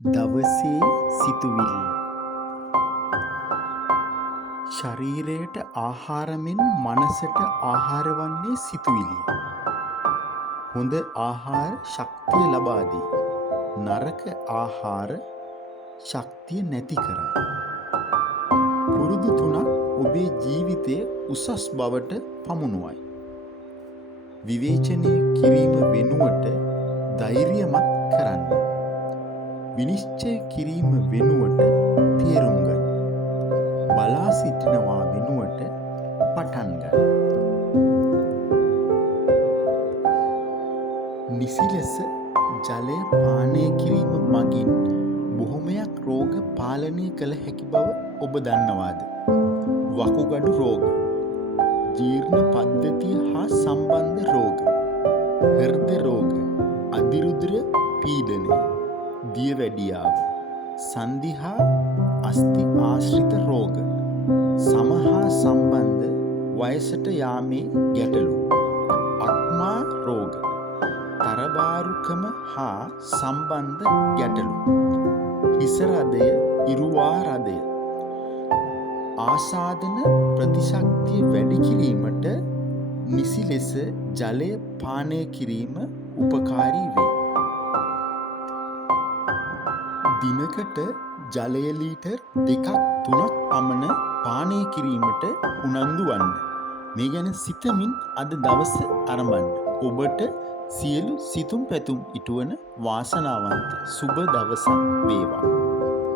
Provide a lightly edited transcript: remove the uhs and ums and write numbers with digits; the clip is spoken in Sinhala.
දවසේ සිතුවිල්ල. ශරීරයට ආහාර මෙන් මනසට ආහාර වන්නේ සිතුවිලිය. හොඳ ආහාර ශක්තිය ලබා දී. නරක ආහාර ශක්තිය නැති කරයි. පුරුදු තුනක් ඔබේ ජීවිතයේ උසස් බවට පමුණුවයි. විවේචනය කිරීම වෙනුවට ධෛර්යමත් කරන්න. විනිශ්චය කිරීම වෙනුවට තේරුම් ගන්න. බලා සිටිනවා වෙනුවට පටන් ගන්න. නිසි ලෙස ජලය පානය කිරීම මගින් බොහොමයක් රෝග පාලනය කළ හැකි බව ඔබ දන්නවාද? වකුගඩු රෝග, ජීර්ණ පද්ධතිය හා සම්බන්ධ රෝග, හෘද රෝග, අධිරුධිර පීඩනය, දියවැඩියාව, සන්ධි හා අස්ථි ආශ්‍රිත රෝග, සම හා සම්බන්ධ වයසට යාමේ ගැටලු, අක්මා රෝග, තරබාරුකම හා සම්බන්ධ ගැටලු, හිස රදය, ඉරුවා රදය, ආසාදන ප්‍රතිශක්තිය වැඩි කිරීමට නිසි ලෙස ජලය පානය කිරීම උපකාරී වේ. දිනකට ජලය ලීටර් 2-3ක් පමණ පානය කිරීමට උනන්දු වන්න. මේ ගැන සිතමින් අද දවස ආරම්භන්න. ඔබට සියලු සිතුම් පැතුම් ඉටුවන වාසනාවන්ත සුබ දවසක් වේවා.